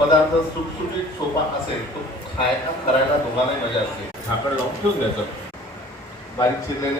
पदार्थ सुटसुटीत सोपा असेल तो करायला दोघांनाही मजा असते. झाकण लावून ठेवून द्यायचं. बारीक चिरलेले